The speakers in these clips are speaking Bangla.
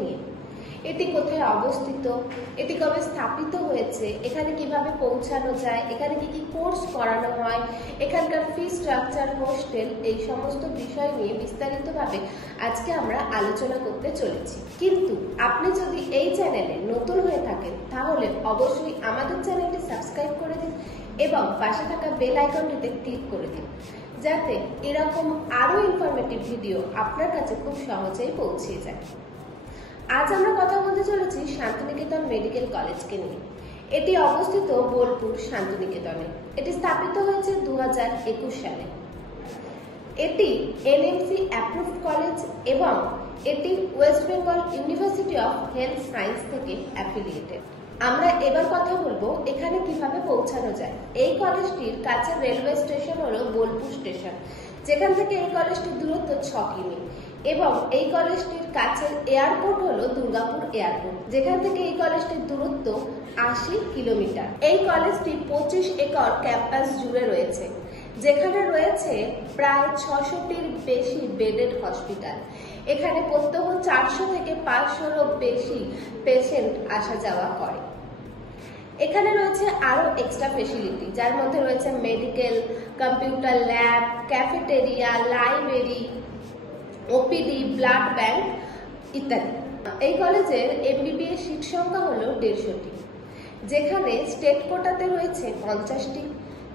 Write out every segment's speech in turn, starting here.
নিয়ে। এটি কোথায় অবস্থিত, এটি কবে স্থাপিত হয়েছে, এখানে কিভাবে পৌঁছানো যায়, এখানে কি কি কোর্স করানো হয়, এখানকার ফি স্ট্রাকচার, হোস্টেল, এই সমস্ত বিষয় নিয়ে বিস্তারিতভাবে আজকে আমরা আলোচনা করতে চলেছি। কিন্তু আপনি যদি এই চ্যানেলে নতুন হয়ে থাকেন তাহলে অবশ্যই আমাদের চ্যানেলটি সাবস্ক্রাইব করে দিন এবং পাশে থাকা বেল আইকনটিতে ক্লিক করে দিন, যাতে এরকম আরো ইনফরমেটিভ ভিডিও আপনার কাছে খুব সহজেই পৌঁছে যায়। আজ আমরা কথা বলতে চলেছি শান্তিনিকেতন মেডিকেল কলেজকে নিয়ে। এটি অবস্থিত বোলপুর শান্তিনিকেতনে। এটি স্থাপিত হয়েছে 2021 সালে। এটি এনএমসি অ্যাপ্রুভড কলেজ এবং এটি West Bengal university of health science থেকে অ্যাফিলিয়েটেড। আমরা এবার কথা বলবো এখানে কিভাবে পৌঁছানো যায়। এই কলেজটির কাছে রেলওয়ে স্টেশন হলো বোলপুর স্টেশন, যেখান থেকে এই কলেজটির দূরত্ব 6 কিমি, এবং এই কলেজটির কাছের এয়ারপোর্ট হলো দুর্গাপুর এয়ারপোর্ট, যেখান থেকে এই কলেজটির দূরত্ব 80 কিলোমিটার। এই কলেজটি 25 একর ক্যাম্পাস জুড়ে রয়েছে, যেখানে রয়েছে প্রায় 600টির বেশি বেডেড হসপিটাল। এখানে প্রত্যহ 400 থেকে 500-এরও বেশি পেশেন্ট আসা যাওয়া করে। এখানে রয়েছে আরো এক্সট্রা ফেসিলিটি, যার মধ্যে রয়েছে medical, computer lab, cafeteria, library, OPD, blood bank ইত্যাদি। এই কলেজের এমবিবিএস সিট সংখ্যা হলো 150টি, যেখানে স্টেট কোটাতে রয়েছে 50টি,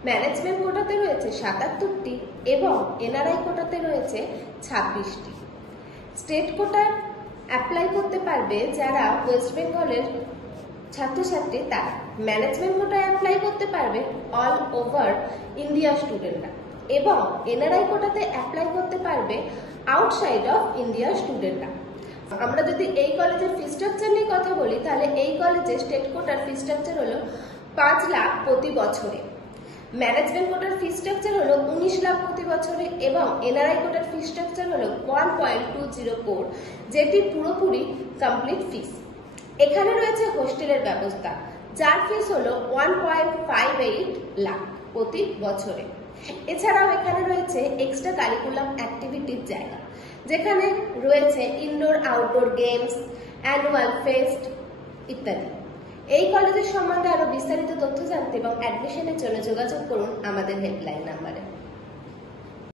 ম্যানেজমেন্ট কোটাতে রয়েছে 77টি এবং এনআরআই কোটাতে রয়েছে 26টি। স্টেট কোটার অ্যাপ্লাই করতে পারবে যারা ওয়েস্ট বেঙ্গলের ছাত্রছাত্রী, তারা ম্যানেজমেন্ট কোটায় অ্যাপ্লাই করতে পারবে অল ওভার ইন্ডিয়া স্টুডেন্টরা, এবং এনআরআই কোটাতে অ্যাপ্লাই করতে পারবে আউটসাইড অফ ইন্ডিয়া স্টুডেন্টরা। আমরা যদি এই কলেজের ফি স্ট্রাকচার নিয়ে কথা বলি, তাহলে এই কলেজে স্টেট কোটার ফি স্ট্রাকচার হলো 5 লাখ প্রতি বছরে, ম্যানেজমেন্ট কোটার ফি স্ট্রাকচার হলো 19 লাখ প্রতি বছরে এবং এনআরআই কোটার ফি স্ট্রাকচার হলো 1.20 কোর, যেটি পুরোপুরি কমপ্লিট ফিস। এখানে রয়েছে হোস্টেলের ব্যবস্থা, যার ফিস হলো 1.58 লাখ প্রতি বছরে। এছাড়াও এখানে রয়েছে এক্সট্রা কারিকুলাম অ্যাক্টিভিটির জায়গা, যেখানে রয়েছে indoor outdoor games, annual fest ইত্যাদি। এই কলেজের সম্বন্ধে আরো বিস্তারিত তথ্য জানতে এবং অ্যাডমিশনের জন্য যোগাযোগ করুন আমাদের হেল্পলাইন নাম্বারে।